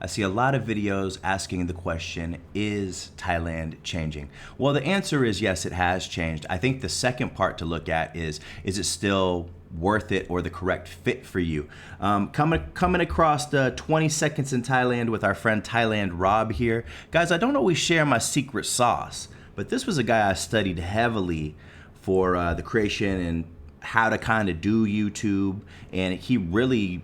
I see a lot of videos asking the question, is Thailand changing? Well, the answer is yes, it has changed. I think the second part to look at is it still worth it or the correct fit for you? Coming across the 20 seconds in Thailand with our friend Thailand Rob here. Guys, I don't always share my secret sauce, but this was a guy I studied heavily for the creation and how to kind of do YouTube, and he really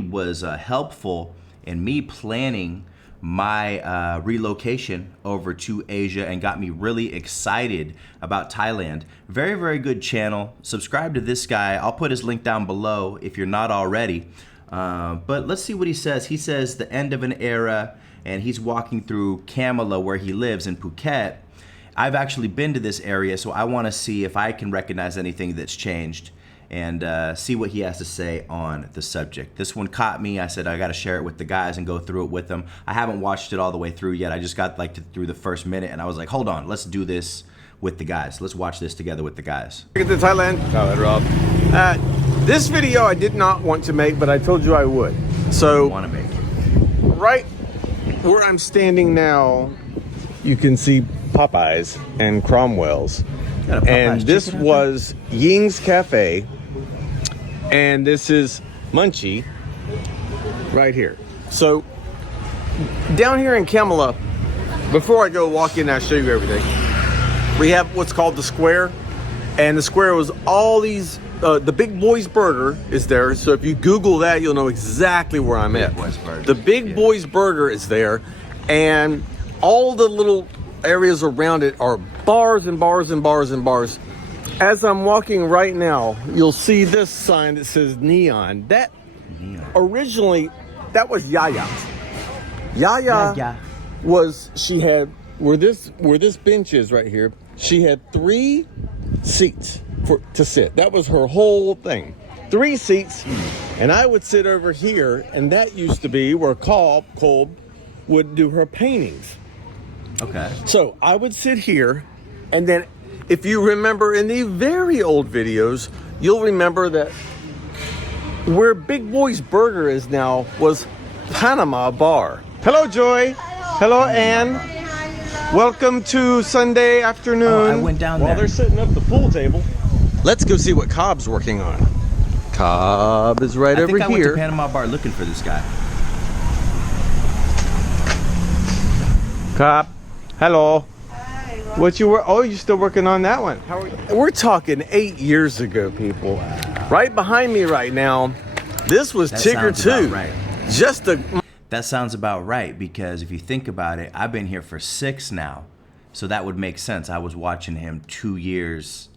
was helpful in me planning my relocation over to Asia and got me really excited about Thailand. Very, very good channel. Subscribe to this guy. I'll put his link down below if you're not already. But let's see what he says. He says the end of an era, and he's walking through Kamala where he lives in Phuket. I've actually been to this area, so I want to see if I can recognize anything that's changed and see what he has to say on the subject. This one caught me. I said I got to share it with the guys and go through it with them. I haven't watched it all the way through yet. I just got through the first minute, and I was like, hold on, let's do this with the guys. Let's watch this together with the guys. Get to Thailand. Thailand, Rob. This video I did not want to make, but I told you I would. So, Want to make it. right where I'm standing now, you can see Popeyes and Cromwell's. Got a Popeyes And this chicken out was Ying's Cafe. And this is Munchie right here. So down here in Kamala, before I go walk in, I'll show you everything. We have what's called the square. And the square was all these, the Big Boys Burger is there. So if you Google that, you'll know exactly where I'm at. Boys Burger. The Big Boys Burger is there. And all the little areas around it are bars and bars and bars and bars. As I'm walking right now, you'll see this sign that says Neon. That originally, that was Yaya. Yaya was, she had, where this bench is right here, she had 3 seats to sit. That was her whole thing. 3 seats, and I would sit over here, and that used to be where Kolb would do her paintings. Okay. So I would sit here, and then if you remember in the very old videos, you'll remember that where Big Boy's Burger is now was Panama Bar. Hello, Joy. Hello, Ann. Welcome to Sunday afternoon. Oh, I went down there. While they're setting up the pool table, let's go see what Cobb's working on. Cobb is right over I think I went here. to Panama Bar looking for this guy. Cobb, hello. What you were? Oh, you're still working on that one. How are you? We're talking 8 years ago, people. Right behind me right now, this was That Tigger sounds about 2. right. Just a. That sounds about right, because if you think about it, I've been here for 6 now. So that would make sense. I was watching him 2 years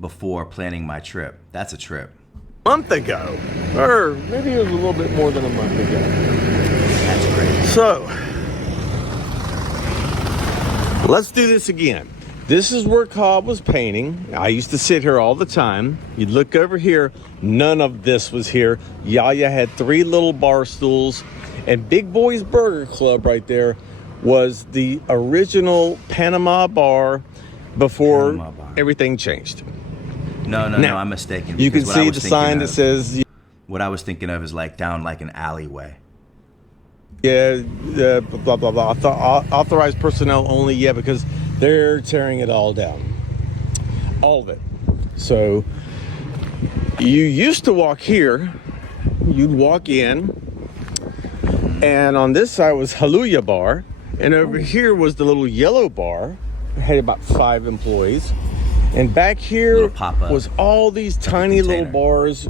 before planning my trip. That's a trip. Month ago, or maybe it was a little bit more than a month ago. That's great. So, let's do this again. This is where Cobb was painting. I used to sit here all the time. You'd look over here, none of this was here. Yaya had 3 little bar stools, and Big Boy's Burger Club right there was the original Panama Bar before Panama Bar. everything changed. No, Now, I'm mistaken. You can because what I see was the thinking sign that of- says, What I was thinking of is like down like an alleyway. yeah, blah, blah, blah. Authorized personnel only, yeah, because they're tearing it all down. All of it. So, you used to walk here. You'd walk in. And on this side was Haluya Bar. And over here was the little yellow bar. It had about 5 employees. And back here Little pop-up. was all these tiny little container. bars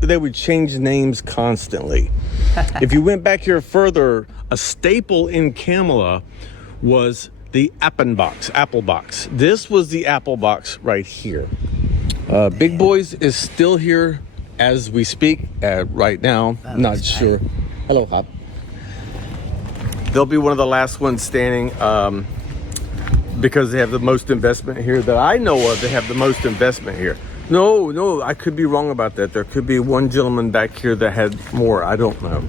they would change names constantly. If you went back here further, a staple in Kamala was the Apple box. This was the Apple box right here. Big Boys is still here as we speak right now. That Not looks sure. Hello, Hop. They'll be one of the last ones standing because they have the most investment here that I know of. They have the most investment here. No, I could be wrong about that. There could be one gentleman back here that had more. I don't know.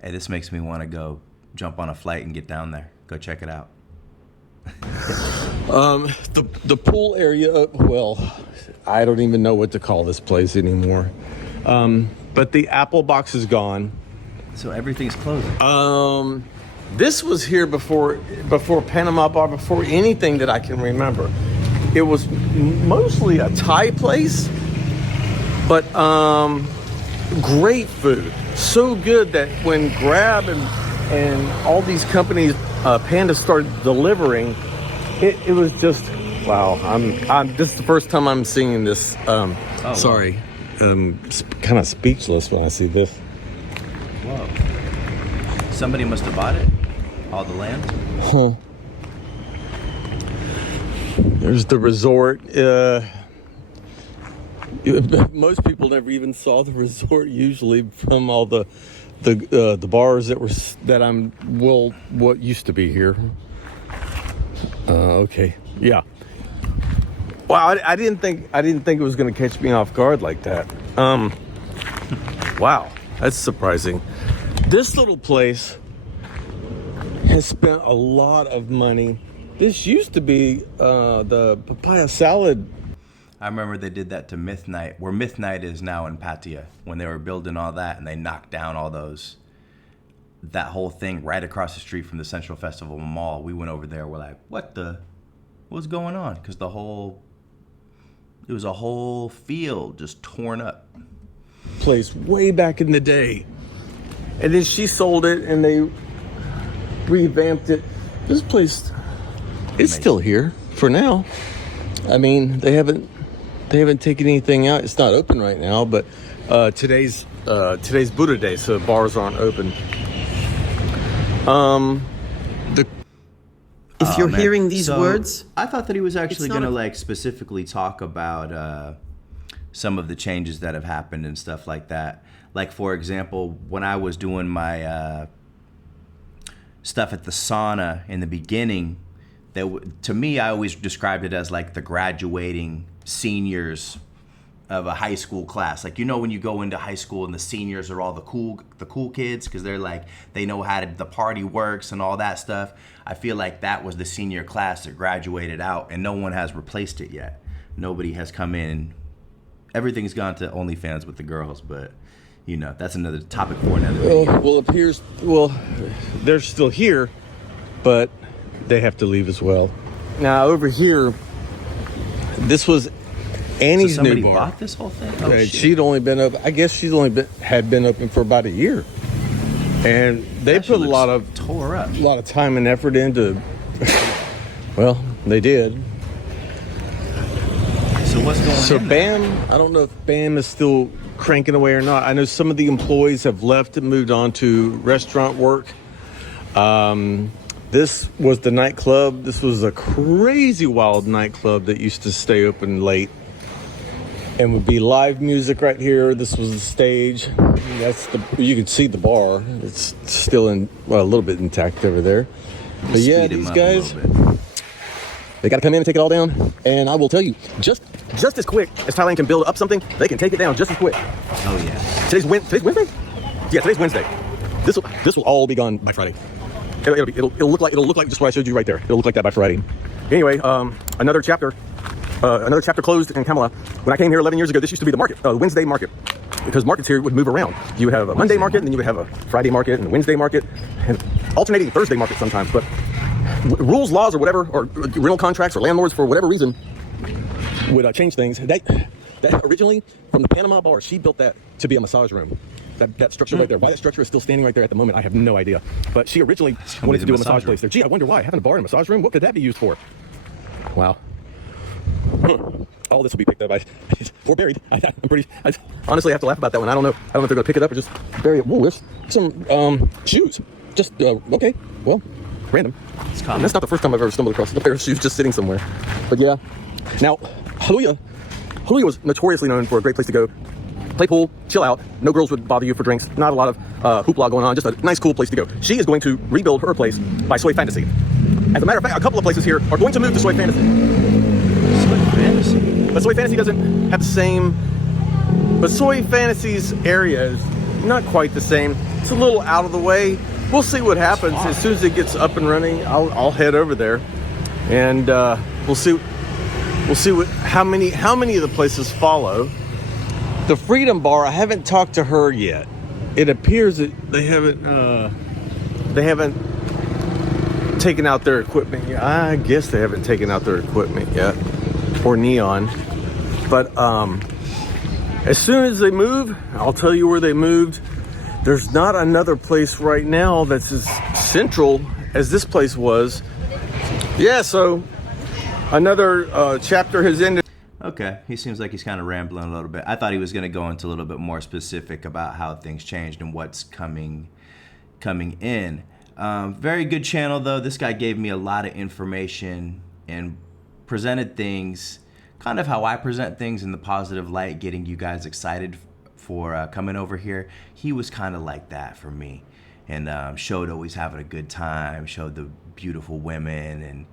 Hey, this makes me want to go jump on a flight and get down there. Go check it out. The pool area, well, I don't even know what to call this place anymore. But the Apple box is gone. So everything's closing. This was here before Panama Bar, before anything that I can remember. It was mostly a Thai place, but great food. So good that when Grab and all these companies, Panda, started delivering, it was just wow. This is the first time I'm seeing this. Sorry, kind of speechless when I see this. Whoa. Somebody must have bought it. All the land. Huh. There's the resort. Most people never even saw the resort usually from all the bars what used to be here. Okay. Yeah. Wow, I didn't think it was going to catch me off guard like that. Wow, that's surprising. This little place has spent a lot of money. This used to be the papaya salad. I remember they did that to Myth Night, where Myth Night is now in Pattaya, when they were building all that and they knocked down that whole thing right across the street from the Central Festival Mall. We went over there. We're like, what's going on? Because it was a whole field just torn up. Place way back in the day. And then she sold it and they revamped it. This place is still here for now. I mean, they haven't taken anything out. It's not open right now, but today's Buddha Day, so bars aren't open. If you're hearing these words, I thought that he was actually it's going not to specifically talk about some of the changes that have happened and stuff like that. Like, for example, when I was doing my stuff at the sauna in the beginning, to me, I always described it as like the graduating seniors of a high school class. Like, when you go into high school and the seniors are all the cool kids because they're like, they know how the party works and all that stuff. I feel like that was the senior class that graduated out, and no one has replaced it yet. Nobody has come in. Everything's gone to OnlyFans with the girls, but that's another topic for another video. They're still here, but they have to leave as well. Now over here, this was Annie's somebody new bar. Bought this whole thing? Oh, shit. She'd only been up. I guess she's only had been open for about a year, and they put a lot of time and effort into. Well, they did. So what's going on? So BAM, I don't know if BAM is still cranking away or not. I know some of the employees have left and moved on to restaurant work. This was the nightclub. This was a crazy wild nightclub that used to stay open late and would be live music right here. This was the stage. You can see the bar. It's still a little bit intact over there. But yeah, these guys, they got to come in and take it all down. And I will tell you, just as quick as Thailand can build up something, they can take it down just as quick. Oh yeah. Today's Wednesday? Yeah, today's Wednesday. This will all be gone by Friday. It'll look like just what I showed you right there. It'll look like that by Friday. Anyway, another chapter closed in Kamala. When I came here 11 years ago, this used to be the Wednesday market, because markets here would move around. You would have a Monday market, and then you would have a Friday market and a Wednesday market, and alternating Thursday market sometimes. But rules, laws, or whatever, or rental contracts, or landlords for whatever reason would change things. That originally from the Panama Bar, she built that to be a massage room. That structure right there. Why that structure is still standing right there at the moment, I have no idea. But she originally wanted to do a massage place there. Gee, I wonder why. Having a bar and a massage room, what could that be used for? Wow. All this will be picked up or buried. I honestly have to laugh about that one. I don't know if they're going to pick it up or just bury it. Whoa, there's some shoes. Just, okay, well, random. And that's not the first time I've ever stumbled across a pair of shoes just sitting somewhere. But yeah. Now, Haluya was notoriously known for a great place to go. Play pool, chill out. No girls would bother you for drinks. Not a lot of hoopla going on. Just a nice, cool place to go. She is going to rebuild her place by Soy Fantasy. As a matter of fact, a couple of places here are going to move to Soy Fantasy. Soy Fantasy? But Soy Fantasy doesn't have the same... But Soy Fantasy's area is not quite the same. It's a little out of the way. We'll see what happens. As soon as it gets up and running, I'll head over there. And we'll see how many of the places follow. The Freedom Bar, I haven't talked to her yet. it appears that they haven't taken out their equipment yet. I guess they haven't taken out their equipment yet, or Neon. But as soon as they move, I'll tell you where they moved. There's not another place right now that's as central as this place was. Yeah, so another chapter has ended. Okay, he seems like he's kind of rambling a little bit. I thought he was going to go into a little bit more specific about how things changed and what's coming in. Very good channel, though. This guy gave me a lot of information and presented things kind of how I present things in the positive light, getting you guys excited for coming over here. He was kind of like that for me, and showed always having a good time, showed the beautiful women and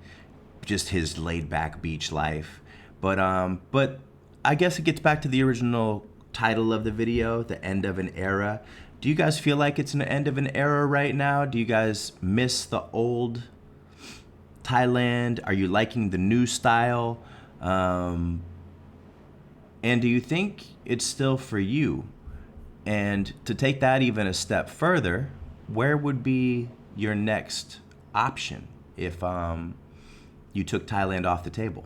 just his laid-back beach life. But I guess it gets back to the original title of the video, the end of an era. Do you guys feel like it's an end of an era right now? Do you guys miss the old Thailand? Are you liking the new style? And do you think it's still for you? And to take that even a step further, where would be your next option if you took Thailand off the table?